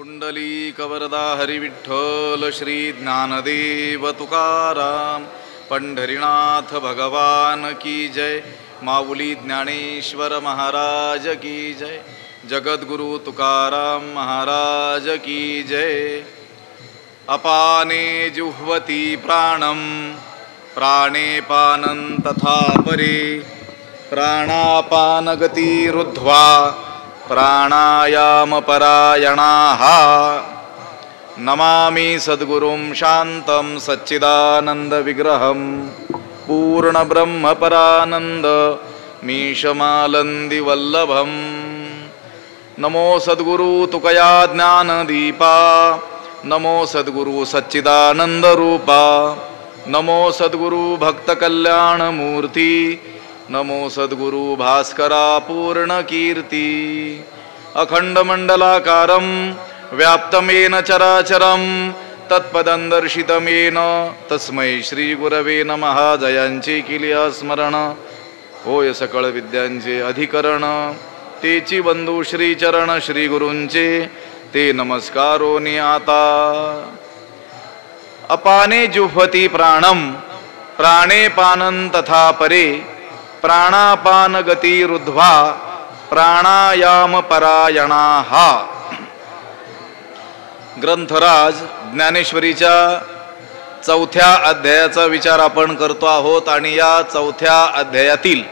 पुंडलीकवरदा हरिविठ्ठल श्री ज्ञानदेव तुकाराम पंढरीनाथ भगवान की जय। माऊली ज्ञानेश्वर महाराज की जय। जगद्गुरु तुकाराम महाराज की जय। अपाने जुह्वति प्राणं प्राणे पानं तथा परे प्राणापानगतिरुद्ध्वा प्राणायाम परायणाः। नमामि सद्गुरुं शान्तं सच्चिदानंद विग्रहं पूर्ण ब्रह्म परानंद मीशमालंदी वल्लभं। नमो सद्गुरु तुकया ज्ञानदीपा नमो सद्गुरु सच्चिदानंद रूपा नमो सद्गुरु भक्त कल्याण मूर्ती नमो सद्गुरु भास्करा पूर्ण कीर्ती। अखंड मंडलाकारं व्याप्तमेन चराचरं तत्पदं दर्शितमेन तस्मै श्री गुरवे नमः। जयांचे केली स्मरण होय सकळ विद्यांचे अधिकरण तेची बंधू श्री चरण श्री गुरूंचे ते नमस्कारोनी आता। अपाने जुह्वति प्राणं प्राणे पानं तथा परे प्राणापान गतिरुद्ध्वा प्राणायाम परायणाः। ग्रंथराज ज्ञानेश्वरीच्या 4थ्या अध्यायाचा विचार आपण करतो आहोत आणि या 4थ्या अध्यायातील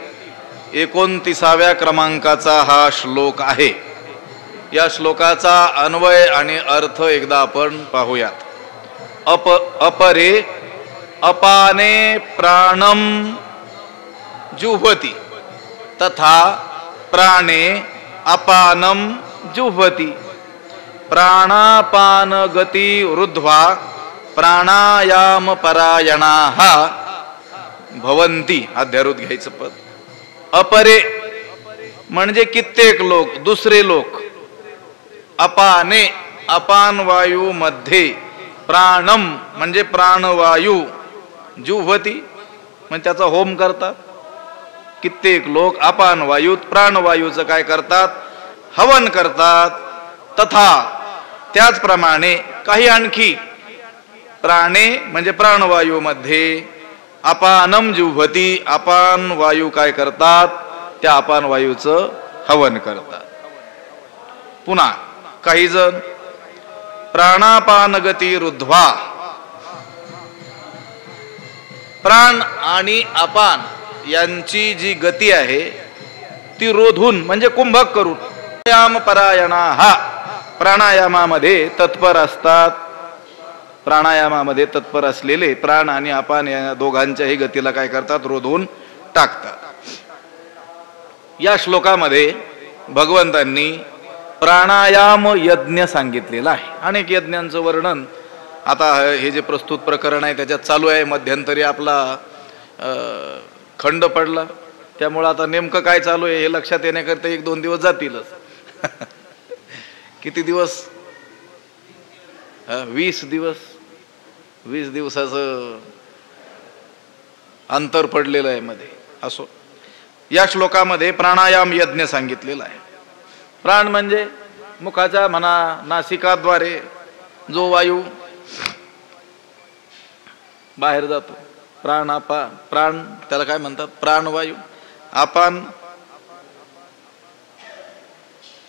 29व्या क्रमांकाचा हा श्लोक आहे। या श्लोकाचा अन्वय आणि अर्थ एकदा आपण पाहूयात। अपरे अपाने प्राणं जुह्वति तथा प्राणे अपानं जुह्वति प्राणापान गति रुद्ध्वा प्राणायाम परायणाः भवन्ति। अध्यारोध घ्यायचं पद। अपरे म्हणजे कित्येक लोक दुसरे लोक अपाने अपान वायू मध्ये प्राणम म्हणजे प्राणवायू जुह्वति म्हणजे त्याचा होम करतात। कित्येक लोक अपान वायूत प्राणवायूचं काय करतात हवन करतात। तथा त्याचप्रमाणे काही आणखी प्राणे म्हणजे प्राणवायू मध्ये अपानम जुह्वति अपान वायू काय करतात त्या अपान वायूचं हवन करतात। पुन्हा काही जण प्राणापान गती रुद्ध्वा प्राण आणि अपान यांची जी गती आहे ती रोधून म्हणजे कुंभक करून प्राणायाम परायणाः प्राणायामामध्ये तत्पर असतात। प्राणायामामध्ये तत्पर असलेले प्राण आणि अपान या दोघांच्याही गतीला काय करतात रोधून टाकतात। या श्लोकामध्ये भगवंतांनी प्राणायाम यज्ञ सांगितलेला आहे। अनेक यज्ञांचं वर्णन आता हे जे प्रस्तुत प्रकरण आहे त्याच्यात चालू आहे। मध्यंतरी आपला खंड पडला त्यामुळे आता नेमकं काय चालू आहे हे लक्षात येण्याकरता 1-2 दिवस जातीलच। किती दिवस 20 दिवस 20 दिवसाचं अंतर पडलेलं आहे मध्ये। असो या श्लोकामध्ये प्राणायाम यज्ञ सांगितलेला आहे। प्राण म्हणजे मुखाच्या म्हणा नासिकाद्वारे जो वायू बाहेर जातो प्राण प्राण त्याला काय म्हणतात प्राणवायू। अपान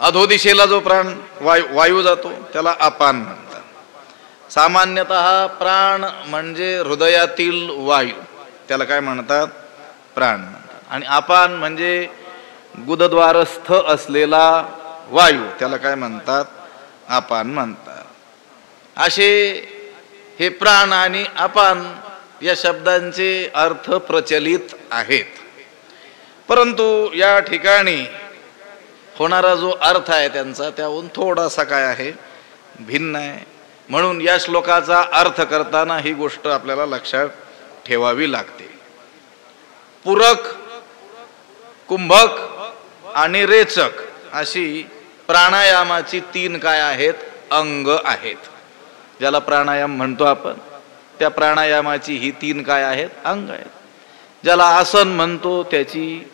अधोदिशेला जो प्राण वायू जातो त्याला अपान म्हणतात। सामान्यतः प्राण म्हणजे हृदयातील वायू त्याला काय म्हणतात प्राण म्हणतात। आणि अपान म्हणजे गुदद्वारस्थ असलेला वायू त्याला काय म्हणतात अपान म्हणतात। असे हे प्राण आणि अपान या शब्दांचे अर्थ प्रचलित आहेत। परंतु या ठिकाणी होणारा जो अर्थ आहे त्यांचा त्याहून थोडासा काय आहे भिन्न आहे। म्हणून या श्लोकाचा अर्थ करताना ही गोष्ट आपल्याला लक्षात ठेवावी लागते। पूरक कुंभक आणि रेचक अशी प्राणायामाची 3 काय आहेत अंग आहेत। ज्याला प्राणायाम म्हणतो आपण त्या प्राणायामाची ही 3 काय आहेत अंग आहेत। ज्याला आसन म्हणतो त्याची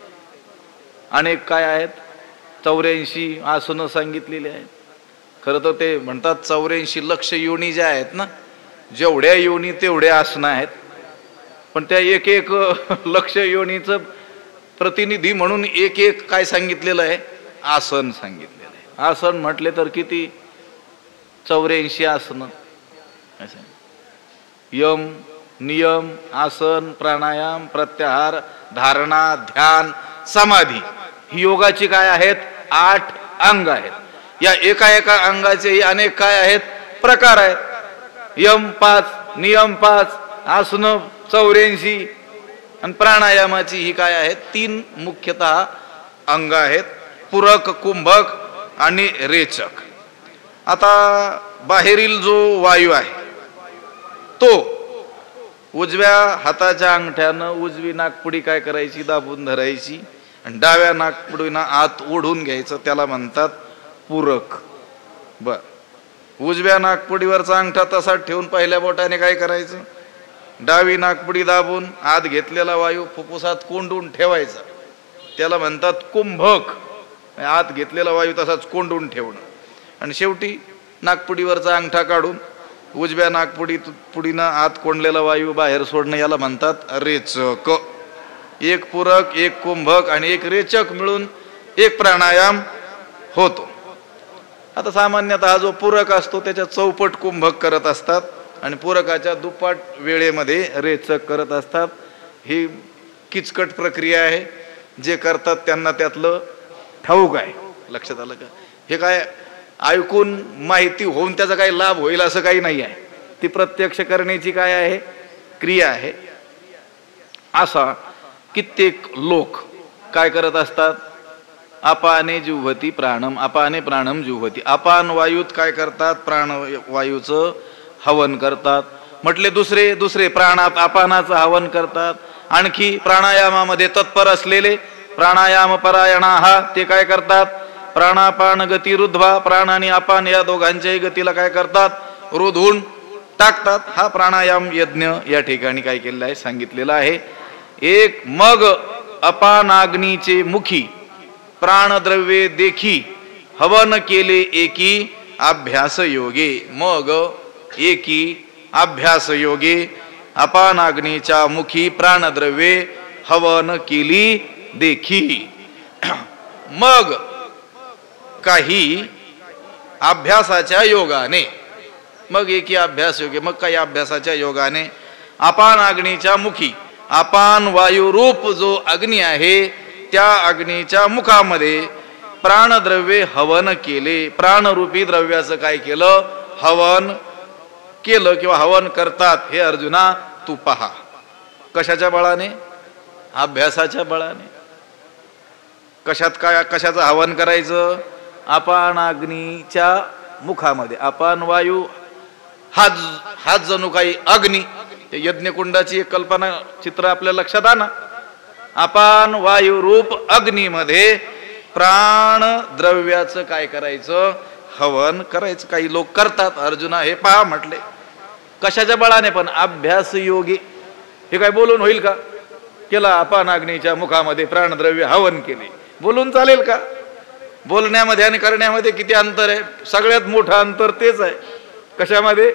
अनेक काय आहेत 84 आसनं सांगितलेली आहेत। खरं तर ते म्हणतात 84 लक्ष योनी ज्या आहेत ना, जेवढ्या योनी तेवढ्या आसनं आहेत, पण त्या एक एक लक्ष योनीचं प्रतिनिधी म्हणून एक एक काय सांगितलेलं आहे, आसन सांगितलेलं आहे. आसन म्हटले तर किती, 84 आसनं. यम, नियम, आसन, प्राणायाम, प्रत्याहार, धारणा, ध्यान, समाधी ही योगाची काय आहेत, 8 अंग आहेत. या एका एका अंगाचे अनेक काय आहेत, प्रकार आहेत. यम 5, नियम 5, आसन 84 आणि प्राणायामाची ही काय आहेत, 3 मुख्यतः अंग आहेत, पूरक, कुंभक आणि रेचक. आता बाहेरील जो वायू आहे तो उजव्या हाताच्या अंगठ्यानं उजवी नाकपुडी काय करायची, दाबून धरायची आणि डाव्या नाकपुडीनं आत ओढून घ्यायचं, त्याला म्हणतात पूरक. बर, उजव्या नाकपुडीवरचा अंगठा तसाच ठेवून पहिल्या बोटाने काय करायचं, डावी नाकपुडी दाबून आत घेतलेला वायू फुफ्फुसात कोंडून ठेवायचा, त्याला म्हणतात कुंभक. आत घेतलेला वायू तसाच कोंडून ठेवणं. आणि शेवटी नाकपुडीवरचा अंगठा काढून उजव्या नाकपुडीनं आत कोंडलेला वायू बाहेर सोडणं, याला म्हणतात रेचक. एक पूरक, एक कुंभक आणि एक रेचक मिळून एक प्राणायाम होतो. आता सामान्यतः जो पूरक असतो त्याच्या चौपट कुंभक करत असतात आणि पूरकाच्या दुप्पट वेळेमध्ये रेचक करत असतात. ही किचकट प्रक्रिया आहे, जे करतात त्यांना त्यातलं ठाऊक आहे. लक्षात आलं का? हे काय ऐकून माहिती होऊन त्याचा काही लाभ होईल असं काही नाही आहे, ती प्रत्यक्ष करण्याची काय आहे, क्रिया आहे. असा कित्येक लोक काय करत असतात, अपाने जुह्वती प्राणम, अपाने प्राणम जुह्वती. अपान वायूत काय करतात, प्राणवायूचं हवन करतात. म्हटले दुसरे दुसरे प्राणात अपानाचं हवन करतात. आणखी प्राणायामामध्ये तत्पर असलेले प्राणायाम परायणा हा ते काय करतात, प्राणापान गती रुद्ध्वा, प्राण आणि अपान या दोघांच्याही गतीला काय करतात, रुधून टाकतात. हा प्राणायाम यज्ञ या ठिकाणी काय केलेला आहे, सांगितलेला आहे. एक मग अपानाग्नीचे मुखी प्राणद्रव्ये देखी हवन केले एकी अभ्यास योगे. मग एकी अभ्यास योगे अपानाग्नीच्या मुखी प्राणद्रव्ये हवन केली देखी. मग काही अभ्यासाच्या योगाने, मग एकी अभ्यास योगे, मग काही अभ्यासाच्या योगाने अपान अग्नीच्या मुखी, अपान वायू रूप जो अग्नी आहे त्या अग्नीच्या मुखामध्ये प्राणद्रव्ये हवन केले. प्राणरूपी द्रव्याचं काय केलं, हवन केलं किंवा हवन करतात. हे अर्जुना तू पहा. कशाच्या बळाने, अभ्यासाच्या बळाने. कशात काय, कशाचं हवन करायचं, अपान अग्नीच्या मुखामध्ये. अपान वायू हाच जणू काही अग्नी. यज्ञकुंडाची एक कल्पना चित्र आपल्या लक्षात आणा. अपान वायू रूप अग्नीमध्ये प्राण द्रव्याचं काय करायचं, हवन करायचं. काही लोक करतात. अर्जुना हे पहा म्हटले. कशाच्या बळाने, पण अभ्यास योगी. हे काय बोलून होईल का, केला अपान अग्नीच्या मुखामध्ये प्राणद्रव्य हवन केले, बोलून चालेल का? बोलण्यामध्ये आणि करण्यामध्ये किती अंतर आहे. सगळ्यात मोठं अंतर तेच आहे. कशामध्ये,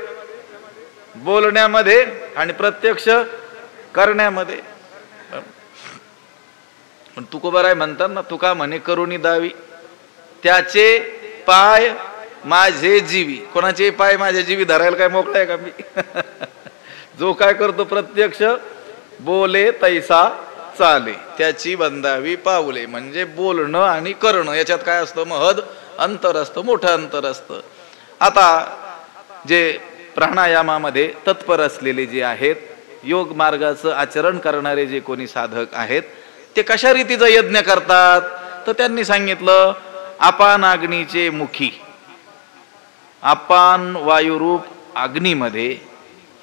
बोलण्यामध्ये आणि प्रत्यक्ष करण्यामध्ये. पण तुकोबाराय म्हणतात ना, तुका म्हणे करुणी दावी त्याचे पाय माझे जीवी. कोणाचे पाय माझे जीवी धरायला काय मोकळा आहे का मी? जो काय करतो प्रत्यक्ष, बोले तैसा चाले त्याची बंदावी पावले. म्हणजे बोलणं आणि करणं याच्यात काय असतं, महद अंतर असतं, मोठं अंतर असतं. आता जे प्राणायामामध्ये तत्पर असलेले जे आहेत, योग मार्गाचं आचरण करणारे जे कोणी साधक आहेत, ते कशा रीतीचा यज्ञ करतात, तर त्यांनी सांगितलं अपान अग्नीचे मुखी. अपान वायुरूप अग्नीमध्ये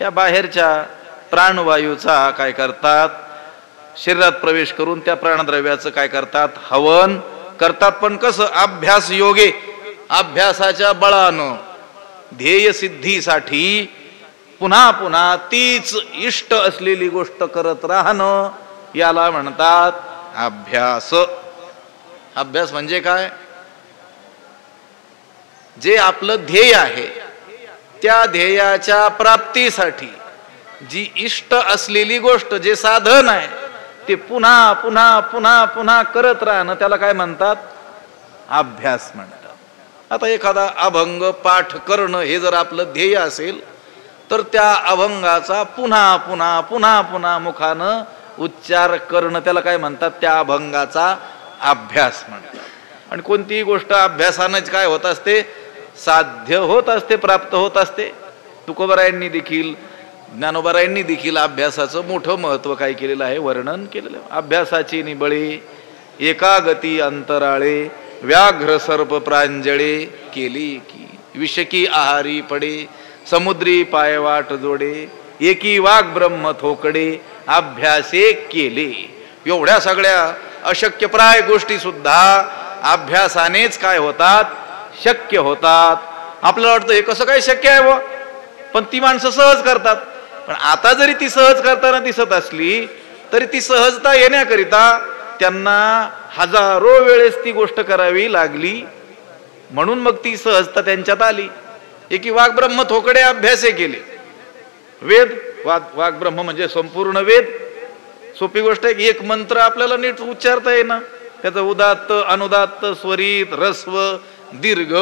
या बाहेरच्या प्राणवायूचा काय करतात, शरीरात प्रवेश करून त्या प्राणद्रव्याचं काय करतात, हवन करतात. पण कसं, अभ्यास योगे, अभ्यासाच्या बळानं ध्येय सिद्धीसाठी पुन्हा पुन्हा तीच इष्ट असलेली गोष्ट करत राहणं, याला म्हणतात अभ्यास. अभ्यास म्हणजे काय, जे आपलं ध्येय आहे त्या ध्येयाच्या प्राप्तीसाठी जी इष्ट असलेली गोष्ट, जे साधन आहे ते पुन्हा पुन्हा पुन्हा पुन्हा करत राहणं, त्याला काय म्हणतात? अभ्यास म्हणतात. आता एखादा अभंग पाठ करणं हे जर आपलं ध्येय असेल तर त्या अभंगाचा पुन्हा पुन्हा पुन्हा पुन्हा मुखानं उच्चार करणं, त्याला काय म्हणतात? त्या अभंगाचा अभ्यास म्हणतात. आणि कोणतीही गोष्ट अभ्यासानंच काय होत असते? साध्य होत असते, प्राप्त होत असते. तुकोबारायांनी देखील, ज्ञानोबारायांनी देखील अभ्यासाचं मोठं महत्व काय केलेलं आहे? वर्णन केलेलं आहे. अभ्यासाची निबळे एकागती अंतराळे, व्याघ्र सर्प प्रांजळे केली की, विषकी आहारी पडे, समुद्री पायवाट जोडे, एकी वाघ ब्रह्म थोकडे, अभ्यासे केले. एवढ्या सगळ्या अशक्यप्राय गोष्टी सुद्धा अभ्यासानेच काय होतात? शक्य होतात. आपल्याला वाटतं हे कसं काय शक्य आहे बुवा, पण ती माणसं सहज करतात. पण आता जरी ती सहज करताना दिसत असली तरी ती सहजता येण्याकरिता त्यांना हजारो वेळेस ती गोष्ट करावी लागली, म्हणून मग ती सहजता त्यांच्यात आली. एकी वाघ ब्रह्म थोकडे अभ्यासे केले. वेद, वाघ ब्रह्म म्हणजे संपूर्ण वेद. सोपी गोष्ट आहे. एक मंत्र आपल्याला नीट उच्चारता येईना, त्याचं उदात्त अनुदात्त स्वरित रस्व दीर्घ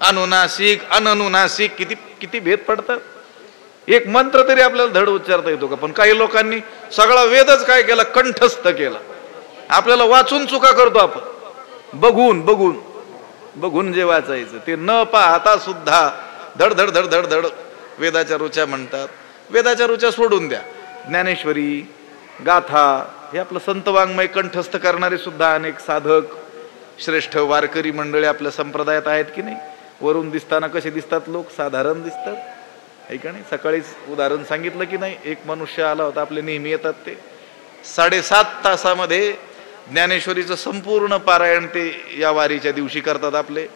अनुनासिक अननुनासिक किती किती भेद पडतात. एक मंत्र तरी आपल्याला धड उच्चारता येतो का? पण काही लोकांनी सगळा वेदच काय केला? कंठस्थ केला. आपल्याला वाचून चुका करतो आपण, बघून बघून बघून जे वाचायचं ते न पाहता सुद्धा धड धड धड धड धड वेदाच्या रुचा म्हणतात. वेदाच्या रुचा सोडून द्या, ज्ञानेश्वरी गाथा हे आपलं संत वाङ्मय कंठस्थ करणारे सुद्धा अनेक साधक श्रेष्ठ वारकरी मंडळी आपल्या संप्रदायात आहेत की नाही? वरून दिसताना कसे दिसतात लोक? साधारण दिसतात, आहे का नाही? सकाळीच उदाहरण सांगितलं की नाही, एक मनुष्य आला होता, आपले नेहमी येतात ते, 7.5 तासामध्ये ज्ञानेश्वरीचं संपूर्ण पारायण ते या वारीच्या दिवशी करतात. आपले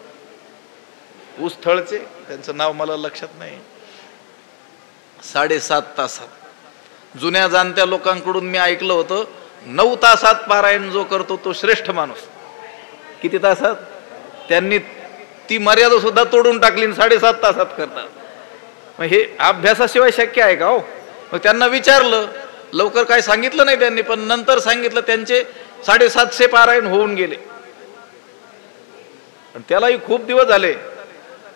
ऊसथळचे, त्यांचं नाव मला लक्षात नाही. 7.5 तासात. जुन्या जाणत्या लोकांकडून मी ऐकलं होतं 9 तासात पारायण जो करतो तो श्रेष्ठ माणूस. किती तासात? त्यांनी ती मर्यादा सुद्धा तोडून टाकली, 7.5 तासात करतात. मग हे अभ्यासाशिवाय शक्य आहे का हो? मग त्यांना विचारलं, लवकर काय सांगितलं नाही त्यांनी, पण नंतर सांगितलं त्यांचे 750 पारायण होऊन गेले. पण त्यालाही खूप दिवस झाले,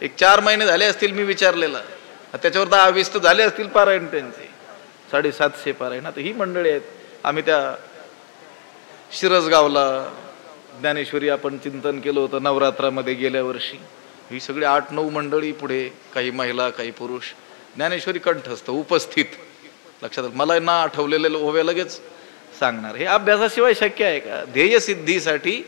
एक 4 महिने झाले असतील मी विचारलेला, त्याच्यावर 10-20 तर झाले असतील पारायण त्यांचे. 750 पारायण. आता ही मंडळी आहेत. आम्ही त्या शिरसगावला ज्ञानेश्वरी आपण चिंतन केलं होतं नवरात्रामध्ये गेल्या वर्षी. ही सगळी 8-9 मंडळी पुढे, काही महिला काही पुरुष, ज्ञानेश्वरी कंठस्थ उपस्थित. लक्षात मला ना आठवलेले ओव्या लगेच सांगणार. हे अभ्यासाशिवाय शक्य आहे का? ध्येय सिद्धीसाठी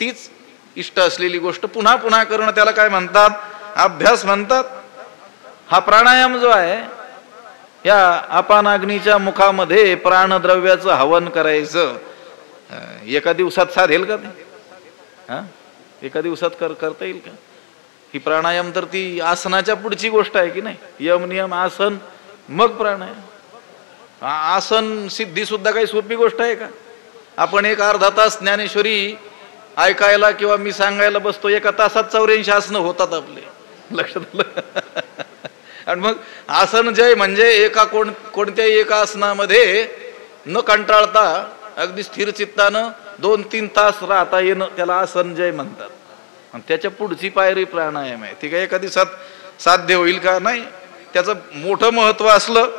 तीच इष्ट असलेली गोष्ट पुन्हा पुन्हा करणं, त्याला काय म्हणतात? अभ्यास म्हणतात. हा प्राणायाम जो आहे, या अपानाग्नीच्या मुखामध्ये प्राणद्रव्याचं हवन करायचं, एका दिवसात साधेल का ते? एका दिवसात करता येईल का? ही प्राणायाम तर ती आसनाच्या पुढची गोष्ट आहे की नाही? यम नियम आसन मग प्राणायाम. आसन सिद्धी सुद्धा काही सोपी गोष्ट आहे का? आपण एक अर्धा तास ज्ञानेश्वरी ऐकायला किंवा मी सांगायला बसतो, एका तासात 84 आसनं होतात आपले. लक्षात आलं? आणि मग आसन जय म्हणजे कोणत्याही एका आसनामध्ये न कंटाळता अगदी स्थिर चित्तानं 2-3 तास राहता येणं, त्याला आसन जय म्हणतात. आणि त्याच्या पुढची पायरी प्राणायाम आहे. ती काय एका दिवसात साध्य होईल का? नाही. त्याचं मोठं महत्व असलं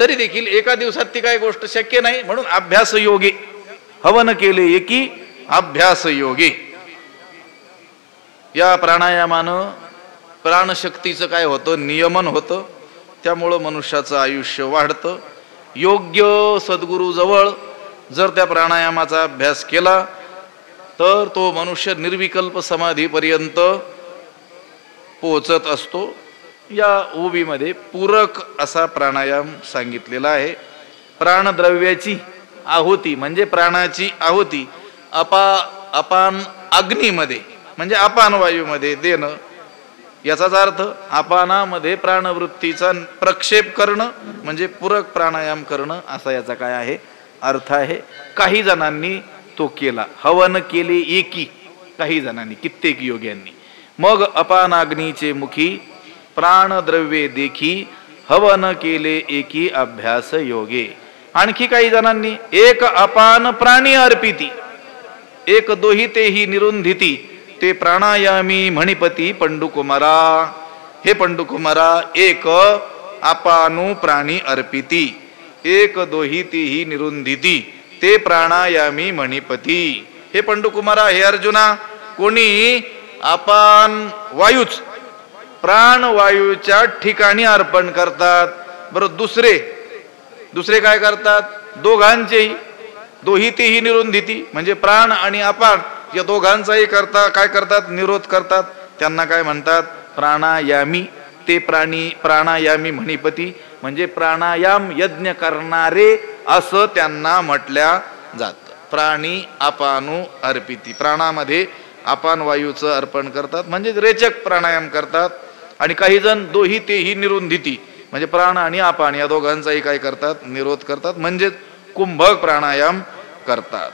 तरी देखील एका दिवसात ती काय गोष्ट शक्य नाही. म्हणून अभ्यास योगी हवन केले एकी अभ्यास योगी. या प्राणायामानं प्राणशक्तीचं काय होतं? नियमन होतं. त्यामुळं मनुष्याचं आयुष्य वाढतं. योग्य सद्गुरू जवळ जर त्या प्राणायामाचा अभ्यास केला तर तो मनुष्य निर्विकल्प समाधीपर्यंत पोहोचत असतो. या ओवीमध्ये पूरक असा प्राणायाम सांगितलेला आहे. प्राणद्रव्याची आहुती म्हणजे प्राणाची आहुती अपान अग्नीमध्ये म्हणजे अपान वायूमध्ये देणं. याचाच अर्थ अपानामध्ये प्राणवृत्तीचा प्रक्षेप करणं म्हणजे पूरक प्राणायाम करणं, असा याचा काय आहे? अर्थ आहे. काही जणांनी तो केला, हवन केले एकी, काही जणांनी, कित्येक योग्यांनी. मग अपानाग्नीचे मुखी प्राणद्रव्ये देखी हवन केले एकी अभ्यास योगे. आणखी काही जणांनी एक अपान प्राणी अर्पिती एक दोहितेही निरुंधिती ते प्राणायामी म्हणिपती पंडुकुमारा. हे पंडुकुमारा, एक अपानु प्राणी अर्पिती एक दोहितीही निरुंधिती ते प्राणायामी म्हणिपती. हे पंडुकुमारा, हे अर्जुना, कोणी अपान वायूच प्राणवायूच्या ठिकाणी अर्पण करतात. बरं, दुसरे काय करतात? दोघांचेही दोहितीही निरुंधिती म्हणजे प्राण आणि अपान या दोघांचाही काय करतात? निरोध करतात. त्यांना काय म्हणतात? प्राणायामी. ते प्राणायामी म्हणिपती म्हणजे प्राणायाम यज्ञ करणारे असं त्यांना म्हटल्या जात. प्राणी अपानु अर्पिती, प्राणामध्ये अपान वायूचं अर्पण करतात म्हणजे रेचक प्राणायाम करतात. आणि काही जण दोहितेही निरुंधिती म्हणजे प्राण आणि अपान या दोघांचाही काय करतात? निरोध करतात म्हणजे कुंभक प्राणायाम करतात.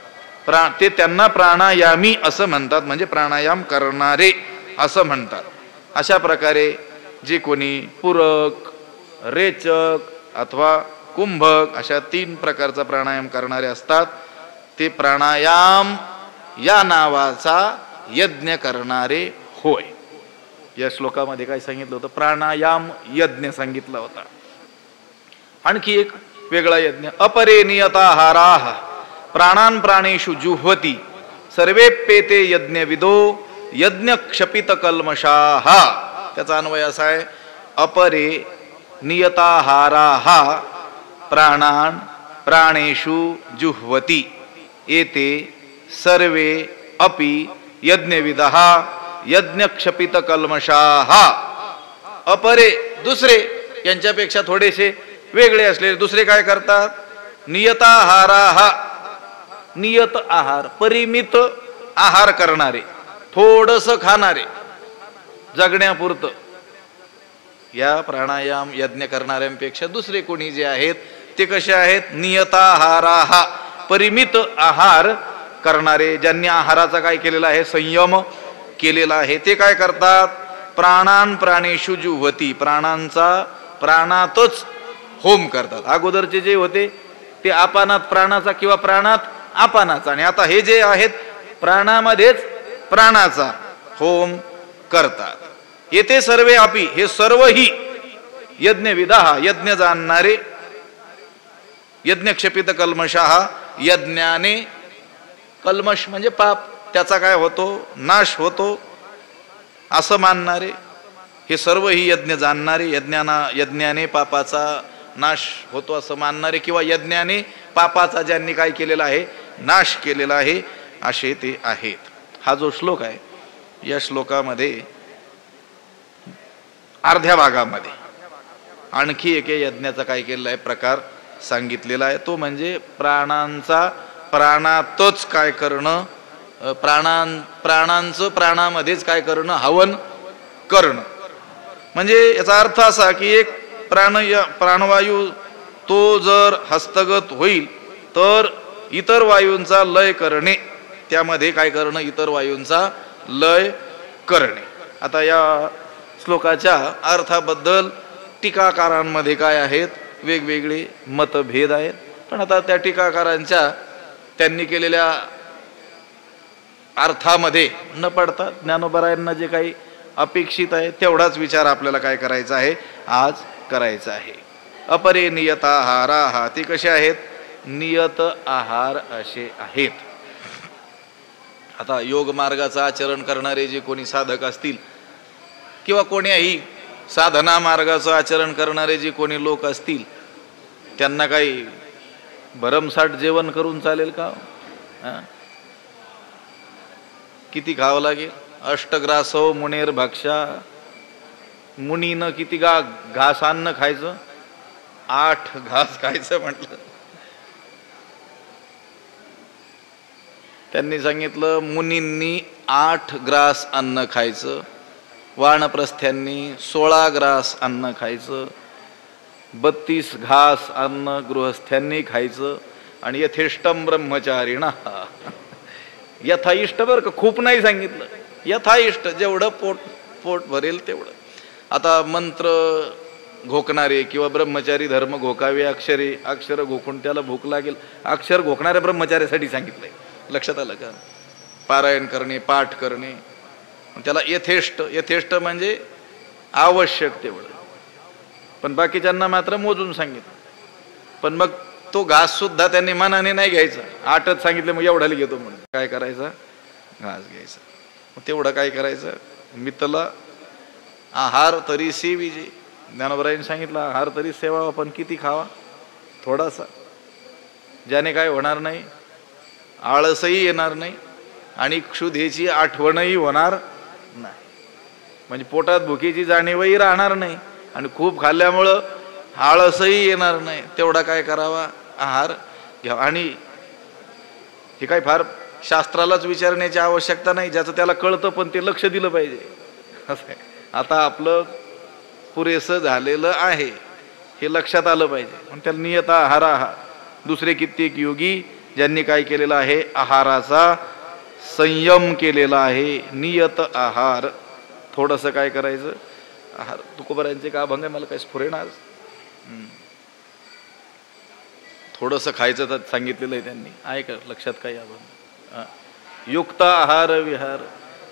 ते त्यांना प्राणायामी असं म्हणतात म्हणजे प्राणायाम करणारे असं म्हणतात. अशा प्रकारे जे कोणी पूरक, रेचक अथवा कुंभक अशा 3 प्रकारचा प्राणायाम करणारे असतात ते प्राणायाम या नावाचा यज्ञ करणारे होय. या श्लोकामध्ये काय सांगितलं होतं? प्राणायाम यज्ञ सांगितला होता. आणखी एक वेगळा यज्ञ, अपरे नियताहाराः प्राणान प्राणेषु जुह्वती सर्वेप्येते यज्ञविदो यज्ञ क्षपित कल्मषाः. त्याचा अन्वय असा आहे, अपरे नियताहाराः प्राणान प्राणेषु जुह्वती एते सर्वे अपि यज्ञविदः यज्ञ क्षपित कल्मषाः. अपरे दुसरे, यांच्यापेक्षा थोडेसे वेगळे असलेले दुसरे काय करतात? नियताहाराः, नियत आहार, परिमित आहार करणारे, थोडस खाणारे जगण्यापुरतं. या प्राणायाम यज्ञ करणाऱ्यांपेक्षा दुसरे कोणी जे आहेत ते कसे आहेत? नियताहाराः, परिमित आहार करणारे, ज्यांनी आहाराचा काय केलेला आहे? संयम केलेला आहे. ते काय करतात? प्राणान प्राणेषु जुह्वती, प्राणांचा प्राणातच होम करतात. अगोदरचे जे होते ते अपानात प्राणाचा किंवा प्राणात अपानाचा, आणि आता हे जे आहेत प्राणामध्येच प्राणाचा होम करतात. येथे सर्वे अपि, हे सर्वही यज्ञविदाः यज्ञ जाणणारे, यज्ञ क्षपित कल्मषाः यज्ञाने, कल्मष म्हणजे पाप, त्याचा काय होतो? नाश होतो असं मानणारे, हे सर्व ही यज्ञ जाणणारे, यज्ञाने पापाचा नाश होतो असं मानणारे किंवा यज्ञाने पापाचा ज्यांनी काय केलेला आहे? नाश केलेला आहे, असे ते आहेत. हा जो श्लोक आहे या श्लोकामध्ये अर्ध्या भागामध्ये आणखी एक यज्ञाचा काय केलेला आहे? प्रकार सांगितलेला आहे. तो म्हणजे प्राणांचा प्राणातच काय करणं, प्राणांचं प्राणामध्येच काय करणं? हवन करणं. म्हणजे याचा अर्थ असा की एक प्राणवायू तो जर हस्तगत होईल तर इतर वायूंचा लय करणे, त्यामध्ये काय करणं? इतर वायूंचा लय करणे. आता या श्लोकाच्या अर्थाबद्दल टीकाकारांमध्ये काय आहेत? वेगवेगळे मतभेद आहेत. पण आता त्या टीकाकारांच्या त्यांनी केलेल्या अर्थामध्ये न पडता ज्ञानोबरायांना जे काही अपेक्षित आहे तेवढाच विचार आपल्याला काय करायचा आहे? आज करायचा आहे. अपरे नियत आहाराः, ते कसे आहेत? नियत आहार असे आहेत. आता योग मार्गाचं आचरण करणारे जे कोणी साधक असतील किंवा कोणीही साधना मार्गाचं आचरण करणारे जे कोणी लोक असतील त्यांना काही भरमसाठ जेवण करून चालेल का? किती खावं लागेल? अष्टग्रासो मुनेर भक्षा, मुनीनं किती घास अन्न खायचं? 8 घास खायचं म्हटलं. त्यांनी सांगितलं मुनींनी 8 ग्रास अन्न खायचं, वानप्रस्थ्यांनी 16 ग्रास अन्न खायचं, 32 घास अन्न गृहस्थ्यांनी खायचं, आणि यथेष्टम ब्रह्मचारिणा, यथाइष्ट बरं का, खूप नाही सांगितलं. यथाइष्ट, जेवढं पोट भरेल तेवढं. आता मंत्र घोकणारे किंवा ब्रह्मचारी धर्म घोकावे अक्षर घोकून त्याला भूक लागेल, अक्षर घोकणाऱ्या ब्रह्मचार्यासाठी सांगितलंय. लक्षात आलं का? पारायण करणे, पाठ करणे, त्याला यथेष्ट म्हणजे आवश्यक तेवढं. पण बाकीच्यांना मात्र मोजून सांगितलं. पण मग तो घास सुद्धा त्यांनी मनाने नाही घ्यायचा, आटत सांगितलं मग एवढाली घेतो म्हणून. काय करायचा? घास घ्यायचा. मग तेवढं काय करायचं? मितला आहार तरी सेविजे. ज्ञानोबरायांनी सांगितलं आहार तरी सेवावा, पण किती खावा? थोडासा. ज्याने काय होणार नाही, आळसही येणार नाही आणि क्षुधेची आठवणही होणार नाही. म्हणजे पोटात भुकेची जाणीवही राहणार नाही आणि खूप खाल्ल्यामुळं आळसही येणार नाही. तेवढा काय करावा? आहार घ्या. आणि हे काय फार शास्त्रालाच विचारण्याची आवश्यकता नाही, ज्याचं त्याला कळतं, पण ते लक्ष दिलं पाहिजे. असं आहे. आता आपलं पुरेसं झालेलं आहे हे लक्षात आलं पाहिजे. पण त्याला नियत आहार. दुसरे कित्येक योगी ज्यांनी काय केलेलं आहे? आहाराचा संयम केलेला आहे. नियत आहार. थोडंसं काय करायचं? आहार. तुकोबारायांचे का अभंग आहे मला काय स्फुरेना आज. थोडंसं खायचं तर सांगितलेलं आहे त्यांनी. आहे का लक्षात? काय अभंग? युक्त आहार विहार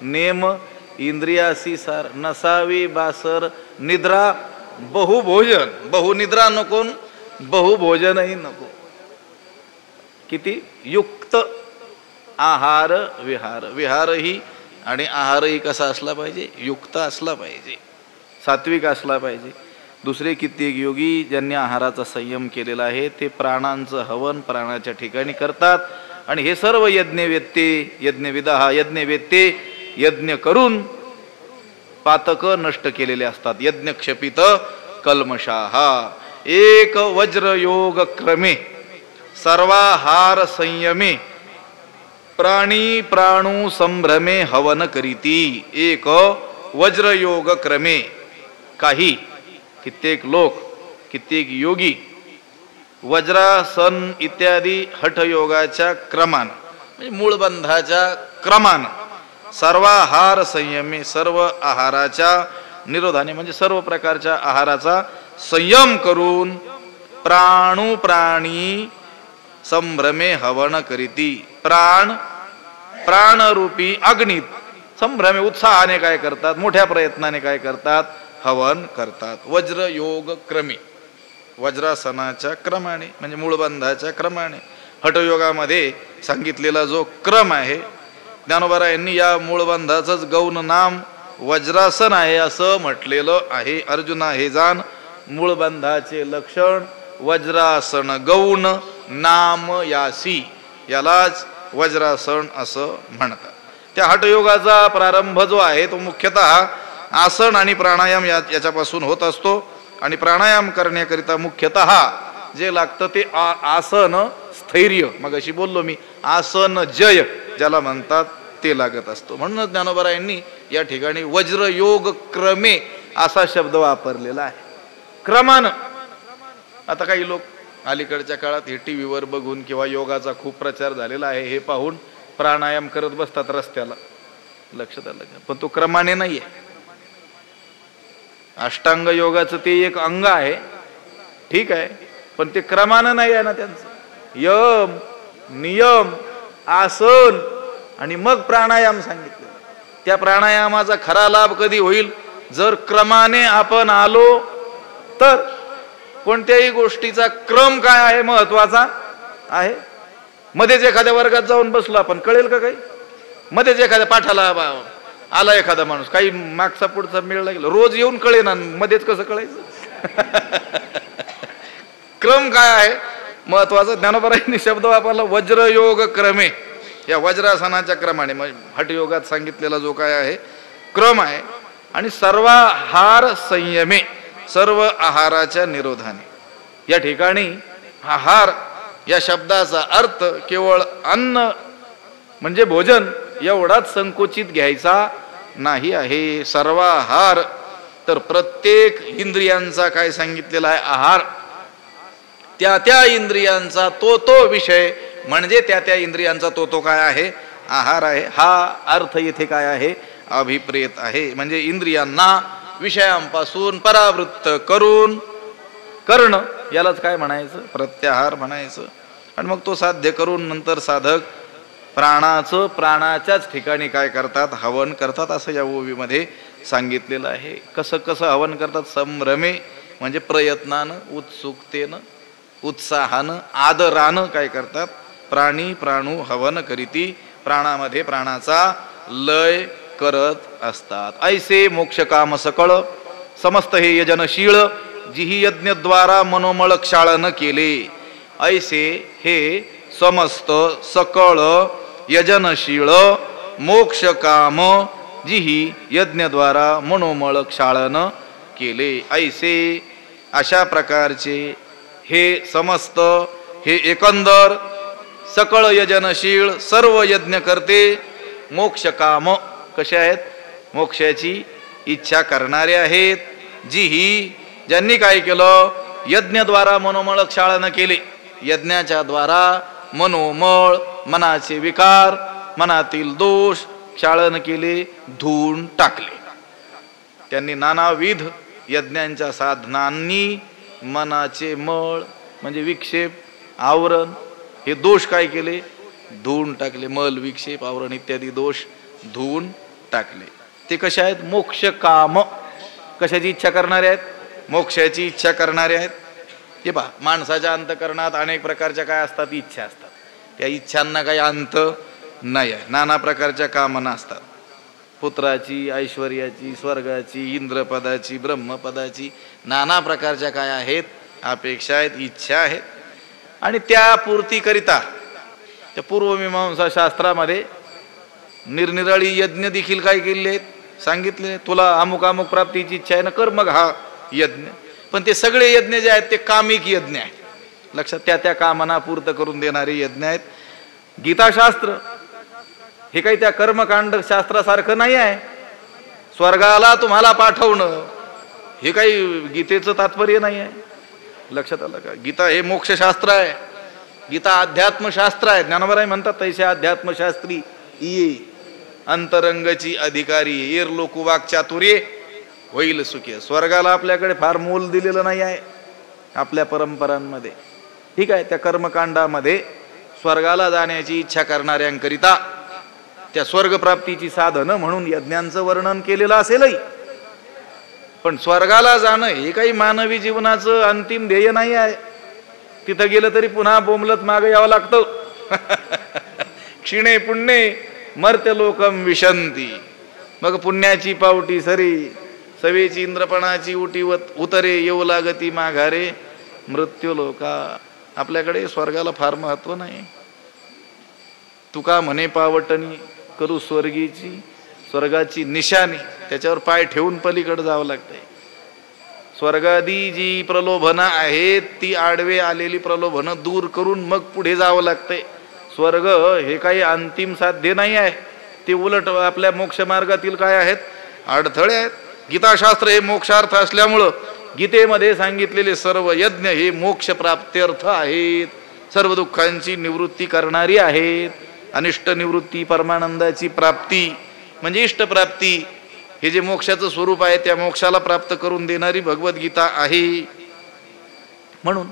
नेम इंद्रियासी सार नसावी बासर निद्रा बहुभोजन. बहुनिद्रा नको, बहुभोजनही नको. किती? युक्त आहार विहार. विहारही आणि आहारही कसा असला पाहिजे? युक्त असला पाहिजे, सात्विक असला पाहिजे. दुसरे कित्येक योगी ज्यांनी आहाराचा संयम केलेला आहे ते प्राणांचं हवन प्राणाच्या ठिकाणी करतात. आणि हे सर्व यज्ञवेत्ते, यज्ञविदा, यज्ञवेत्ते यज्ञ करून पातक नष्ट केलेले असतात. यज्ञ क्षपित कल्मषाहा. एक वज्र योग क्रमे सर्वाहार संयमे प्राणी प्राणू संभ्रमे हवन करीती. एक वज्र योग क्रमे. काही कित्येक लोक, कित्येक योगी वज्रासन इत्यादी हठयोगाच्या क्रमानं, म्हणजे मूळबंधाच्या क्रमानं सर्वाहार संयमे, सर्व आहाराच्या निरोधाने, म्हणजे सर्व प्रकारच्या आहाराचा संयम करून प्राणू प्राणी संभ्रमे हवन करीती. प्राणरूपी अग्नीत संभ्रमे उत्साहाने काय करतात? मोठ्या प्रयत्नाने काय करतात? हवन करतात. वज्र योग क्रमे, वज्रासनाच्या क्रमाने, म्हणजे मूळबंधाच्या क्रमाने. हठयोगामध्ये सांगितलेला जो क्रम आहे, ज्ञानोबरायांनी या मूळबंधाचंच गौण नाम वज्रासन आहे असं म्हटलेलं आहे. अर्जुना हे जाण मूळबंधाचे लक्षण वज्रासन गौण नाम यासी. यालाच वज्रासन असं म्हणतात. त्या हठयोगाचा प्रारंभ जो आहे तो मुख्यतः आसन आणि प्राणायाम याच्यापासून होत असतो. आणि प्राणायाम करण्याकरिता मुख्यतः जे लागतं ते आसन स्थैर्य. मग अशी बोललो मी, आसन जय ज्याला म्हणतात ते लागत असतो. म्हणून ज्ञानोबरायांनी या ठिकाणी वज्रयोग क्रमे असा शब्द वापरलेला आहे. क्रमानं. आता काही लोक अलीकडच्या काळात हे टीव्हीवर बघून किंवा योगाचा खूप प्रचार झालेला आहे हे पाहून प्राणायाम करत बसतात रस्त्याला. लक्षात आलं का? पण तो क्रमाने नाहीये. अष्टांग योगाचं ते एक अंग आहे, ठीक आहे, पण ते क्रमानं नाही आहे ना त्यांचं. यम नियम आसन आणि मग प्राणायाम सांगितलं. त्या प्राणायामाचा खरा लाभ कधी होईल? जर क्रमाने आपण आलो तर. कोणत्याही गोष्टीचा क्रम काय आहे महत्वाचा आहे. मध्येच एखाद्या वर्गात जाऊन बसलो आपण, कळेल का काही? मध्येच एखाद्या पाठाला आला एखादा माणूस, काही मागचा पुढचा मेळ लागला, रोज येऊन कळे ना, मध्येच कसं कळायचं? क्रम काय आहे महत्वाचा. ज्ञानोबरायांनी शब्द वापरला वज्रयोग क्रमे. या वज्रासनाच्या क्रमाने, हठयोगात सांगितलेला जो काय आहे क्रम आहे. आणि सर्वाहार संयमे, सर्व आहाराच्या निरोधाने. या ठिकाणी आहार या शब्दाचा अर्थ केवळ अन्न म्हणजे भोजन एवढाच संकोचित घ्यायचा नाही आहे. सर्वाहार तर प्रत्येक इंद्रियांचा काय सांगितलेला आहे आहार. त्या त्या इंद्रियांचा तो विषय, म्हणजे त्या त्या इंद्रियांचा तो काय आहे आहार आहे. हा अर्थ येथे काय आहे अभिप्रेत आहे. म्हणजे इंद्रियांना विषयांपासून परावृत्त करून करणं, यालाच काय म्हणायचं? प्रत्याहार म्हणायचं. आणि मग तो साध्य करून नंतर साधक प्राणाच्याच ठिकाणी काय करतात? हवन करतात, असं या ओवीमध्ये सांगितलेलं आहे. कसं कसं हवन करतात? संभ्रमे म्हणजे प्रयत्नानं, उत्सुकतेनं, उत्साहानं, आदरानं काय करतात? प्राणू हवन करीती प्राणामध्ये प्राणाचा लय करत असतात. ऐसे मोक्ष काम सकळ समस्त हे यजनशीळ जिही यज्ञद्वारा मनोमळ क्षाळन केले. ऐसे हे समस्त सकळ यजनशीळ मोक्ष काम जिही यज्ञद्वारा मनोमळ क्षाळन केले. ऐसे अशा प्रकारचे हे समस्त हे एकंदर सकळ यजनशील सर्व यज्ञ करते मोक्ष काम कसे आहेत? मोक्षाची इच्छा करणारे आहेत. ज्यांनी काय केलं? यज्ञद्वारा मनोमळ क्षाळन केले. यज्ञाच्या द्वारा मनोमळ मनाचे विकार, मनातील दोष क्षाळन केले, धुवून टाकले. त्यांनी नानाविध यज्ञांच्या साधनांनी मनाचे मळ म्हणजे विक्षेप, आवरण हे दोष काय केले? धुवून टाकले. मल, विक्षेप, आवरण इत्यादी दोष धुवून टाकले. ते कसे आहेत? मोक्ष काम. कशाची इच्छा करणारे आहेत? मोक्षाची इच्छा करणारे आहेत. हे पहा, माणसाच्या अंतःकरणात अनेक प्रकारच्या काय असतात? इच्छा असतात. त्या इच्छांना काही अंत नाही आहे. नाना प्रकारच्या कामना असतात. पुत्राची, ऐश्वर्याची, स्वर्गाची, इंद्रपदाची, ब्रह्मपदाची, नाना प्रकारच्या काय आहेत? अपेक्षा आहेत, इच्छा आहेत. आणि त्या पूर्तीकरिता त्या पूर्वमीमांसा शास्त्रामध्ये निरनिराळी यज्ञ देखील काय केले आहेत? सांगितले. तुला अमुक अमुक प्राप्तीची इच्छा आहे ना, कर मग हा यज्ञ. पण ते सगळे यज्ञ जे आहेत ते कामिक यज्ञ आहेत. लक्षात, त्या कामना पूर्त करून देणारे यज्ञ आहेत. गीताशास्त्र हे काही त्या कर्मकांड शास्त्रासारखं नाही आहे. स्वर्गाला तुम्हाला पाठवणं हे काही गीतेचं तात्पर्य नाही आहे. लक्षात आलं का? गीता हे मोक्षशास्त्र आहे. गीता अध्यात्मशास्त्र आहे. ज्ञानोबराय म्हणतात तैसे अध्यात्मशास्त्री ये अंतरंगची अधिकारी येर लोकु वाक चातुर्ये होईल सुखी. स्वर्गाला आपल्याकडे फार मोल दिलेलं नाही आहे आपल्या परंपरांमध्ये. ठीक आहे, त्या कर्मकांडामध्ये स्वर्गाला जाण्याची इच्छा करणाऱ्यांकरिता त्या स्वर्गप्राप्तीची साधनं म्हणून यज्ञांचं वर्णन केलेलं असेलही, पण स्वर्गाला जाणं हे काही मानवी जीवनाचं अंतिम ध्येय नाही आहे. तिथं गेलं तरी पुन्हा बोंबलत मागे यावं लागतं. क्षीणे पुण्ये मर्त्य लोकम विशंती. मग पुण्याची पावटी सरी सवेची इंद्रपणाची उटी उतरे येऊ लागती माघारे मृत्यू लोका. आपल्याकडे स्वर्गाला फार महत्व नाही. तुका म्हणे पावटणी करू स्वर्गाची निशाणी, त्याच्यावर पाय ठेवून पलीकडे जावं लागतंय. स्वर्गादी जी प्रलोभनं आहेत ती आडवे आलेली प्रलोभनं दूर करून मग पुढे जावं लागतंय. स्वर्ग हे काही अंतिम साध्य नाही आहे. ते उलट आपल्या मोक्ष मार्गातील काय आहेत? अडथळे आहेत. गीताशास्त्र हे मोक्षार्थ असल्यामुळं गीतेमध्ये सांगितलेले सर्व यज्ञ हे मोक्ष प्राप्त्यर्थ आहेत. सर्व दुःखांची निवृत्ती करणारी आहेत. अनिष्ट निवृत्ती, परमानंदाची प्राप्ती म्हणजे इष्टप्राप्ती, हे जे मोक्षाचं स्वरूप आहे त्या मोक्षाला प्राप्त करून देणारी भगवद्गीता आहे. म्हणून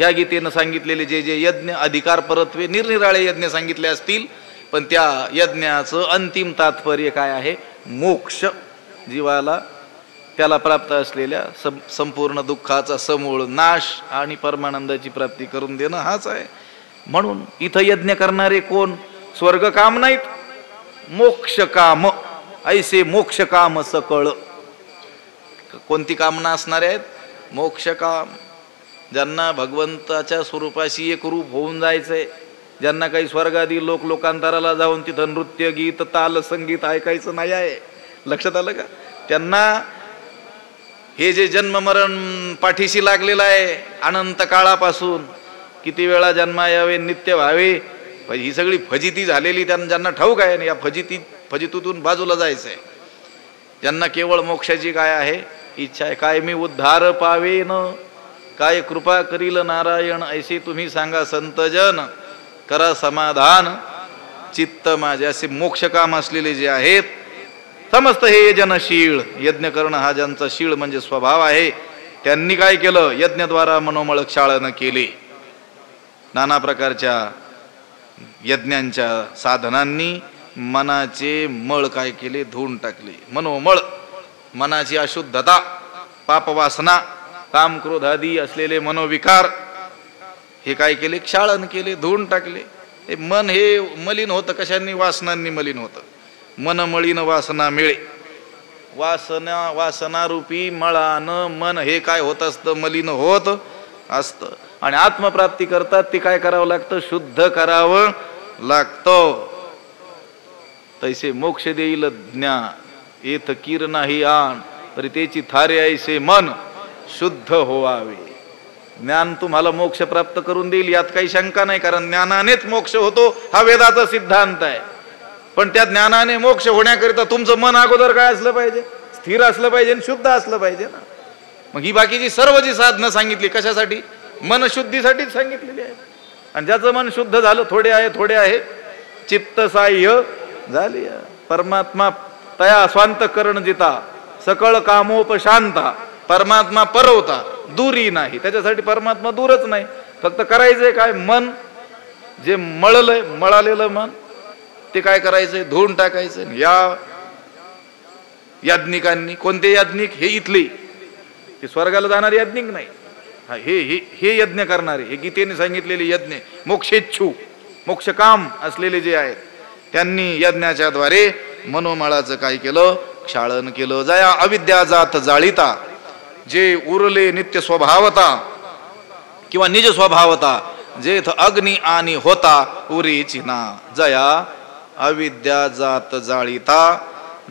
या गीतेनं सांगितलेले जे जे यज्ञ अधिकार परत्वे निरनिराळे यज्ञ सांगितले असतील, पण त्या यज्ञाचं अंतिम तात्पर्य काय आहे? मोक्ष. जीवाला त्याला प्राप्त असलेल्या संपूर्ण दुःखाचा समूळ नाश आणि परमानंदाची प्राप्ती करून देणं हाच आहे. म्हणून इथं यज्ञ करणारे कोण? स्वर्ग काम नाहीत, मोक्ष काम. ऐसे मोक्ष काम सकळ. कोणती कामना असणारे आहेत? मोक्ष काम. ज्यांना भगवंताच्या स्वरूपाशी एक रूप होऊन जायचंय, ज्यांना काही स्वर्गादी लोकांतराला जाऊन तिथं नृत्य, गीत, ताल, संगीत ऐकायचं नाही आहे. लक्षात आलं का? त्यांना हे जे जन्म मरण पाठीशी लागलेलं आहे अनंत काळापासून, किती वेळा जन्मा यावे, नित्य व्हावे, ही सगळी फजिती झालेली ज्यांना ठाऊक आहे, या फजितीतून बाजूला जायचंय. ज्यांना केवळ मोक्षाची काय आहे? इच्छा आहे. काय मी उद्धार पावेन, काय कृपा करील नारायण, ऐसे तुम्ही सांगा संतजन, करा समाधान चित्त माझे. असे मोक्ष काम असलेले जे आहेत समस्त हे यजनशीळ, यज्ञ करणं हा ज्यांचा शीळ म्हणजे स्वभाव आहे, त्यांनी काय केलं? यज्ञद्वारा मनोमळ क्षालन केले. नाना प्रकारच्या यज्ञांच्या साधनांनी मनाचे मळ काय केले? धुवून टाकले. मनोमळ, मनाची अशुद्धता, पापवासना, काम क्रोध आदी असलेले मनोविकार हे काय केले? क्षालन केले, धुवून टाकले. हे मन हे मलिन होतं. कशांनी? वासनांनी मलिन होतं. मन मळीन वासना मिळे. वासनारूपी मळानं मन हे काय होत असतं? मलिन होत असतं. आणि आत्मप्राप्ती करतात ते काय करावं लागतं? शुद्ध करावं लागतं. तैसे मोक्ष देईल ज्ञान, येत कीर नाही आण, तरी त्याची थारे ऐसे मन शुद्ध होवावे. ज्ञान तुम्हाला मोक्ष प्राप्त करून देईल यात काही शंका नाही, कारण ज्ञानानेच मोक्ष होतो हा वेदाचा सिद्धांत आहे. पण त्या ज्ञानाने मोक्ष होण्याकरिता तुमचं मन अगोदर काय असलं पाहिजे? स्थिर असलं पाहिजे, शुद्ध असलं पाहिजे ना. मग ही बाकीची सर्व जी साधनं सांगितली कशासाठी? मन शुद्धीसाठीच सांगितलेली आहे. आणि ज्याचं मन शुद्ध झालं, थोडे आहे चित्त साह्य झाली, परमात्मा तया स्वांतकरण जिता, सकळ कामोपशांता, परमात्मा परवता, दूरही नाही. त्याच्यासाठी परमात्मा दूरच नाही. फक्त करायचंय काय? मन जे मळालेलं मन ते काय करायचंय? धुवून टाकायचं. या याज्ञिकांनी, कोणते याज्ञिक? हे इथले, ते स्वर्गाला जाणारे याज्ञिक नाही. हे यज्ञ करणारे, हे गीतेने सांगितलेले यज्ञ, मोक्षेच्छू, मोक्षकाम असलेले जे आहेत, त्यांनी यज्ञाच्या द्वारे मनोमळाचं काय केलं? क्षालन केलं. जया अविद्या जात जाळीता, जे उरले नित्य स्वभावता किंवा निज स्वभावता, जेथ अग्नी आणि होता उरीची ना. जया अविद्या जात जाळीता,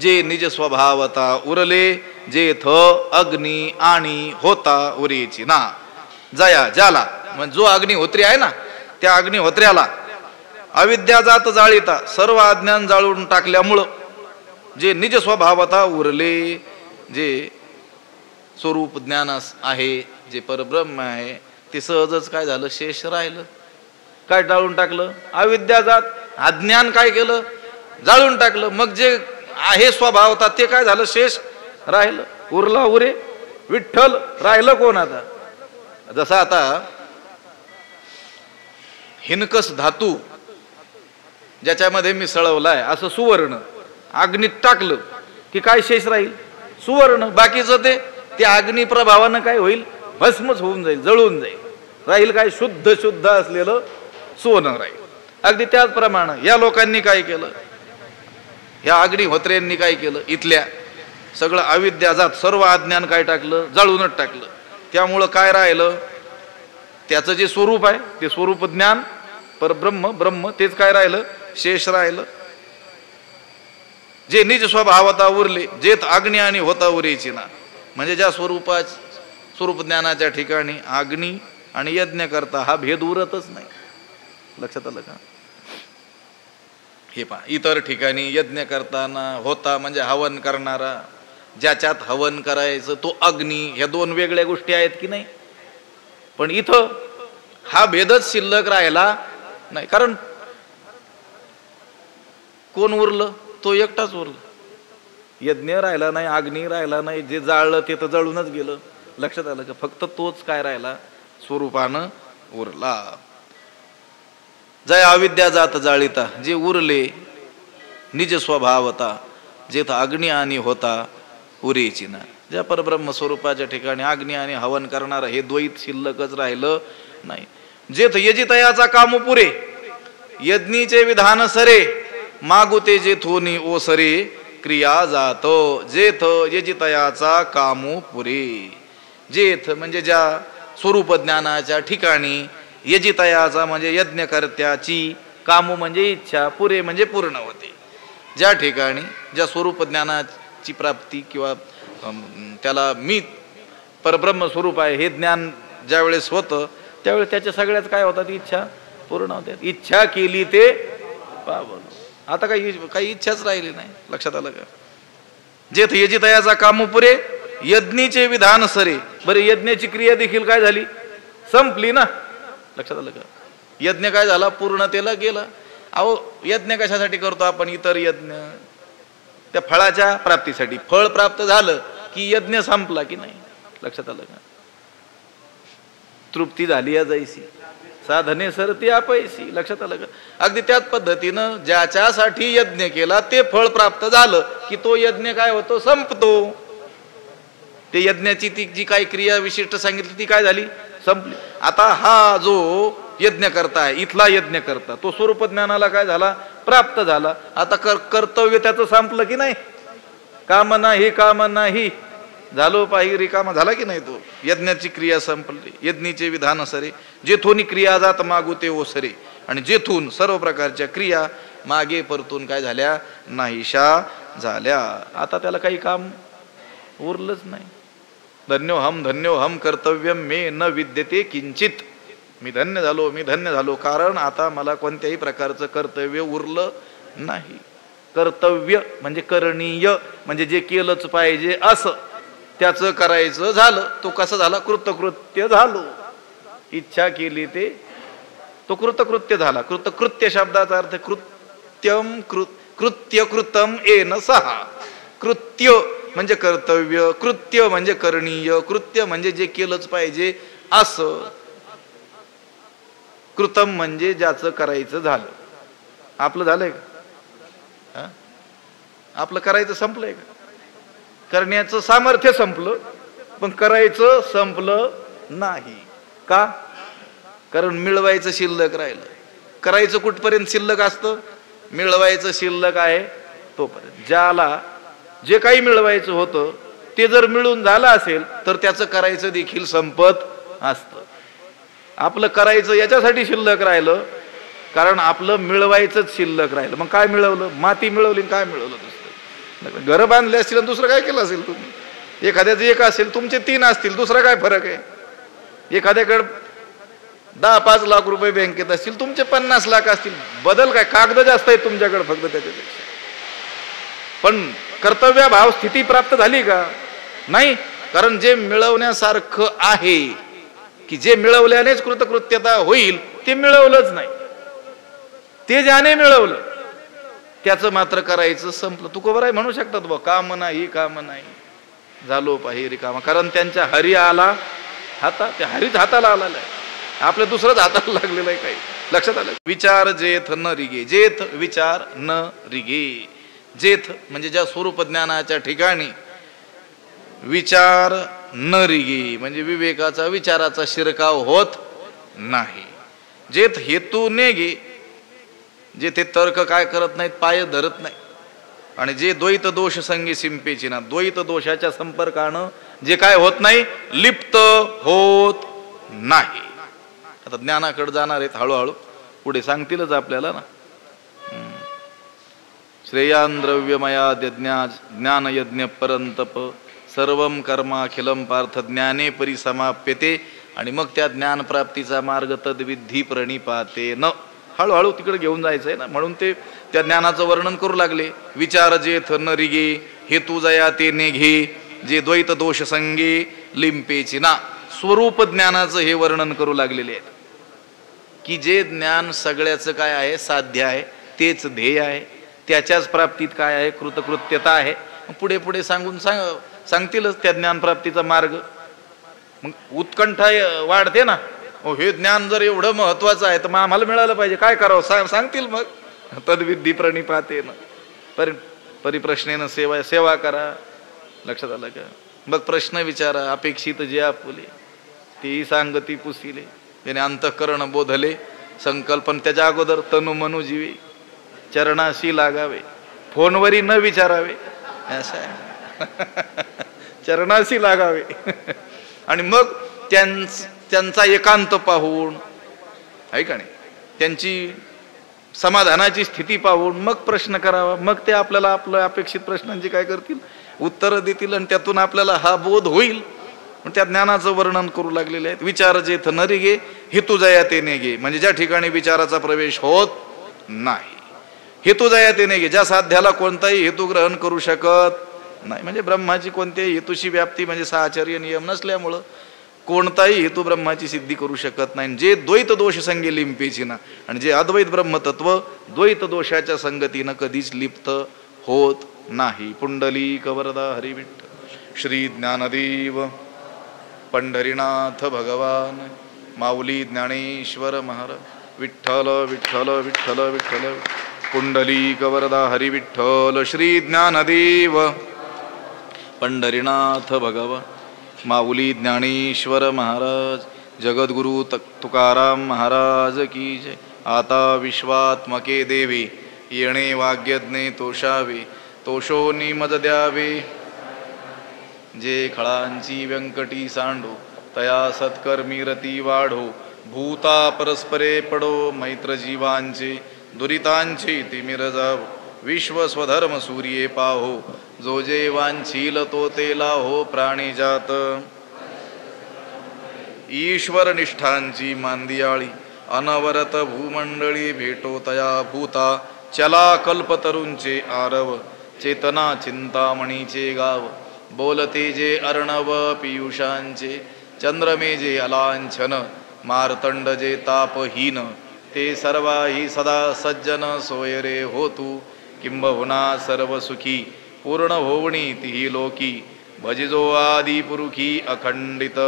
जे निज स्वभावता उरले, जेथ अग्नी आणि होता उरीची ना. जया, ज्याला म्हणजे जो अग्निहोत्री आहे ना, त्या अग्निहोत्र्याला अविद्या जात जाळीता, सर्व अज्ञान जाळून टाकल्यामुळं जे निज स्वभावता उरले, जे स्वरूप ज्ञान आहे, जे परब्रह्म आहे, ते सहजच काय झालं? शेष राहिलं. काय जाळून टाकलं? अविद्या जात, अज्ञान काय केलं? जाळून टाकलं. मग जे आहे स्वभावता ते काय झालं? शेष राहिलं. उरला उरे विठ्ठल, राहिलं कोण आता? जसा आता हिनकस धातू ज्याच्यामध्ये मिसळवलाय, असं सुवर्ण अग्नीत टाकलं की काय शेष राहील? सुवर्ण. बाकीचं ते अग्नी प्रभावानं काय होईल? भस्मच होऊन जाईल, जळून जाईल. राहील काय? शुद्ध असलेलं सोनं राहील. अगदी त्याचप्रमाणे या लोकांनी काय केलं? या अग्निहोत्र्यांनी काय केलं? इथल्या सगळं अविद्या जात सर्व अज्ञान काय टाकलं? जाळूनच टाकलं. त्यामुळं काय राहिलं? त्याचं जे स्वरूप आहे ते स्वरूप ज्ञान ब्रह्म तेच काय राहिलं? शेष राहिलं. जे निज स्वभावता उरले, जेथ अग्नी आणि होता उरेची ना. म्हणजे ज्या स्वरूप ज्ञानाच्या ठिकाणी अग्नी आणि यज्ञ करता हा भेद उरतच नाही. लक्षात आलं का? हे पहा, इतर ठिकाणी यज्ञ करताना होता म्हणजे हवन करणारा, ज्याच्यात हवन करायचं तो अग्नी, ह्या दोन वेगळ्या गोष्टी आहेत की नाही? पण इथं हा भेदच शिल्लक राहिला नाही. कारण कोण उरलं? तो एकटाच उरला. यज्ञ राहिला नाही, अग्नी राहिला नाही, जे जाळलं ते तर जळूनच गेलं. लक्षात आलं का? फक्त तोच काय राहिला? स्वरूपानं उरला. जय अविद्या जात जाळीता, जे उरले निज स्वभावता, जेथ अग्नी आणि होता उरेची ना. ज्या परब्रह्म स्वरूपाच्या ठिकाणी अग्नी आणि हवन करणार हे द्वैत शिल्लकच राहिलं नाही. जेथ यजितयाचा काम पुरे, यज्ञीचे विधान सरे, मागुते जेथोनी ओसरे क्रिया जातो. जेथ यजितयाचा कामू पुरे, जेथ म्हणजे ज्या स्वरूप ज्ञानाच्या ठिकाणी, यजितयाचा म्हणजे यज्ञकर्त्याची, कामू म्हणजे इच्छा, पुरे म्हणजे पूर्ण होते. ज्या ठिकाणी ज्या स्वरूप ज्ञानाची प्राप्ती किंवा त्याला मी परब्रह्म स्वरूप आहे हे ज्ञान ज्यावेळेस होतं त्यावेळेस त्याच्या सगळ्याच काय होतात? इच्छा पूर्ण होते. इच्छा केली ते पावलं. आता काही इच्छाच राहिली नाही. लक्षात आलं का? जेथ यजितयाचा कामू पुरे, यज्ञीचे विधान सरे. बरे, यज्ञाची क्रिया देखील काय झाली? संपली ना. लक्षात आलं का? यज्ञ काय झाला? पूर्णतेला गेला. अहो, यज्ञ कशासाठी करतो आपण? इतर यज्ञ त्या फळाच्या प्राप्तीसाठी. फळ प्राप्त झालं की यज्ञ संपला की नाही. लक्षात आलं का? तृप्ती झाली या जैसी साधने सरती अपयशी. लक्षात आलं का? अगदी त्याच पद्धतीनं ज्याच्यासाठी यज्ञ केला ते फळ प्राप्त झालं की तो यज्ञ काय होतो, संपतो. ते यज्ञाची ती जी काही क्रिया विशिष्ट सांगितली ती काय झाली, संपली. आता हा जो यज्ञ करता आहे, इथला यज्ञ करता, तो स्वरूप ज्ञानाला काय झाला, प्राप्त झाला. आता कर्तव्य त्याचं संपलं की नाही. काम नाही, काम नाही झालो पाहि रिकामा झाला की नाही. तो यज्ञाची क्रिया संपली. यज्ञीचे विधान सरे, जेथून क्रिया जात मागू ते ओसरे. आणि जेथून सर्व प्रकारच्या क्रिया मागे परतून काय झाल्या, नाहीशा झाल्या. आता त्याला काही काम उरलंच नाही. धन्योहम कर्तव्यम मे न विद्यते किंचित. मी धन्य झालो, मी धन्य झालो, कारण आता मला कोणत्याही प्रकारचं कर्तव्य उरलं नाही. कर्तव्य म्हणजे करणीय, म्हणजे जे केलंच पाहिजे असं त्याचं करायचं झालं. तो कसं झाला, कृतकृत्य झालो. इच्छा केली ते तो कृतकृत्य झाला. कृतकृत्य शब्दाचा अर्थ कृत्यम, कृत्य कृतम येन सहा. कृत्य म्हणजे कर्तव्य, कृत्य म्हणजे करणीय, कृत्य म्हणजे जे केलंच पाहिजे असं, कृतम म्हणजे ज्याचं करायचं झालं. आपलं झालंय का? आपलं करायचं संपलंय का? करण्याचं सामर्थ्य संपलं पण करायचं संपलं नाही. का? कारण मिळवायचं शिल्लक राहिलं. करायचं कुठपर्यंत शिल्लक असतं, मिळवायचं शिल्लक आहे तोपर्यंत. ज्याला जे काही मिळवायचं होतं ते जर मिळून झालं असेल तर त्याचं करायचं देखील संपत असतं. आपलं करायचं याच्यासाठी शिल्लक राहिलं कारण आपलं मिळवायचंच शिल्लक राहिलं. मग काय मिळवलं, माती मिळवली, काय मिळवलं दुसरं. घरं बांधले असतील आणि दुसरं काय केलं असेल तुम्ही. एखाद्याचं एक असेल, तुमचे 3 असतील, दुसरा काय फरक आहे. एखाद्याकडे 10-5 लाख रुपये बँकेत असतील, तुमचे 50 लाख असतील. बदल काय, कागद जास्त आहेत तुमच्याकडे फक्त त्याच्यापेक्षा. पण कर्तव्यभाव स्थिती प्राप्त झाली का, नाही. कारण जे मिळवण्यासारखं आहे की जे मिळवल्यानेच कृतकृत्यता होईल ते मिळवलंच नाही. ते ज्याने मिळवलं त्याचं मात्र करायचं संपलं. तुकोबर आहे म्हणू शकतात बा, काम नाही, काम नाही झालो पाहि रिकामा. कारण त्यांच्या हरी आला हाता, त्या हरीच हाताला आलेला आहे. आपल्या दुसरंच हाताला लागलेलं आहे काही. लक्षात आलं. विचार जेथ न रिगे, जेथ विचार न रिगे. जेथ म्हणजे ज्या स्वरूप ज्ञानाच्या ठिकाणी विचार न रिगे म्हणजे विवेकाचा, विचाराचा शिरकाव होत नाही. जेथ हेतू नेगे, जेथे तर्क काय करत नाहीत, पाय धरत नाही. आणि जे द्वैत दोष संगी सिंपेची ना, द्वैत दोषाच्या संपर्कानं जे काय होत नाही, लिप्त होत नाही. आता ज्ञानाकडे जाणार आहेत हळूहळू, पुढे सांगतीलच आपल्याला ना. श्रेयान द्रव्यमयाद ज्ञान यज्ञ परंतप सर्वम कर्माखिलम पार्थ ज्ञाने परिसमाप्यते. आणि मग त्या ज्ञान प्राप्तीचा मार्ग तद्विधी प्रणिपाते न. हळूहळू तिकडे घेऊन जायचंय ना. म्हणून ते त्या ज्ञानाचं वर्णन करू लागले. विचार जेथ न रिगे, हेतू जया ते नेघे, जे द्वैत दोष संगे लिंपेची ना. स्वरूप ज्ञानाचं हे वर्णन करू लागलेले आहेत की जे ज्ञान सगळ्याचं काय आहे, साध्य आहे, तेच ध्येय आहे, त्याच्याच प्राप्तीत काय आहे, कृतकृत्यता आहे. पुढे पुढे सांगतीलच त्या ज्ञानप्राप्तीचा मार्ग. मग उत्कंठा वाढते ना. हे ज्ञान जर एवढं महत्वाचं आहे तर मग आम्हाला मिळालं पाहिजे, काय करावं सांगतील. मग तद्विधी प्रणिपाते न परिप्रश्नेनं सेवा करा. लक्षात आलं का? मग प्रश्न विचारा, अपेक्षित जे आपुले तेही सांगती पुसिले, त्याने अंतःकरण बोधले संकल्पन. त्याच्या अगोदर तनु मनु जीवे चरणाशी लागावे, फोनवरी न विचारावे. असं आहे. चरणाशी लागावे. आणि मग त्यांचा एकांत पाहून, आहे का नाही, त्यांची समाधानाची स्थिती पाहून मग प्रश्न करावा. मग ते आपल्याला आपल्या अपेक्षित प्रश्नांची काय करतील, उत्तर देतील. आणि त्यातून आपल्याला हा बोध होईल. त्या ज्ञानाचं वर्णन करू लागलेले आहेत. विचार जेथ न रिगे, हेतू जया ते नेगे म्हणजे ज्या ठिकाणी विचाराचा प्रवेश होत नाही. हेतू जया ते नेगे, ज्या साध्याला कोणताही हेतू ग्रहण करू शकत नाही. म्हणजे ब्रह्माची कोणत्याही हेतूची व्याप्ती म्हणजे साहचर्य नियम नसल्यामुळं कोणताही हेतू ब्रह्माची सिद्धी करू शकत नाही. जे द्वैत दोष संगे लिंपेची ना, आणि जे अद्वैत ब्रह्मतत्व द्वैत दोषाच्या संगतीनं कधीच लिप्त होत नाही. पुंडलिक वरदा हरी विठ्ठल. श्री ज्ञानदेव पंढरीनाथ भगवान माऊली ज्ञानेश्वर महाराज विठ्ठल विठ्ठल विठ्ठल विठ्ठल. पुंडलिक वरदा हरी विठ्ठल. श्री ज्ञानदेव पंढरीनाथ भगवान माऊली ज्ञानेश्वर महाराज जगद्गुरु तुकाराम महाराज की जय. आता विश्वात्मके देवे येणे वाग्यज्ञे तोषावे तोषोनी मज द्यावे. जे खळांची व्यंकटी सांडो तया सत्कर्मी रती वाढो. भूता परस्परे पडो मैत्र जीवांचे दुरितांचे तिमिर जावो. विश्व स्वधर्म सूर्ये पाहो जो जे वांछील तो ते लाहो. प्राणी जात ईश्वर निष्ठांची मांदियाळी अनवरत भूमंडळी भेटो तया भूता. चला कल्पतरूंचे आरव चेतना चिंतामणीचे गाव. बोलते जे अर्णव पियुषांचे चंद्रमे जे अलांछन. मार्तंड जे तापहीन ते सर्वाही सदा सज्जन सोय रे होतू. किंबहुना सर्व सुखी पूर्ण होवणी तिही लोकी. भजिजो आदि पुरुखी अखंडित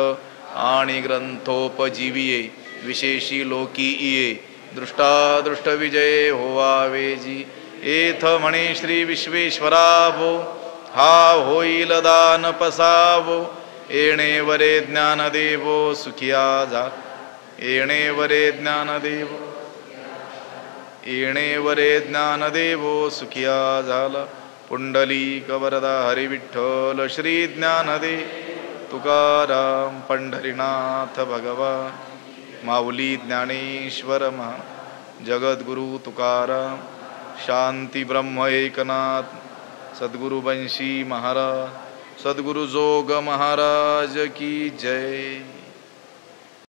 आणि ग्रंथोपजीविये. विशेषी लोकी इये दृष्टादृष्ट विजय होवावे जी. एथ म्हणे श्री विश्वेश्वरावो हा होईल दान पसावो. येणे वरे ज्ञानदेवो सुखिया जा. येणे वरे ज्ञानदेव येणे वरे ज्ञानदेवो सुखिया झाला. पुंडलिक वरदा हरी विठ्ठल. श्री ज्ञानदेव तुकाराम पंढरीनाथ भगवान माऊली ज्ञानेश्वर महा जगद्गुरु तुकाराम. शांती ब्रह्म एकनाथ सद्गुरु बंशी महाराज सद्गुरु जोग महाराज की जय.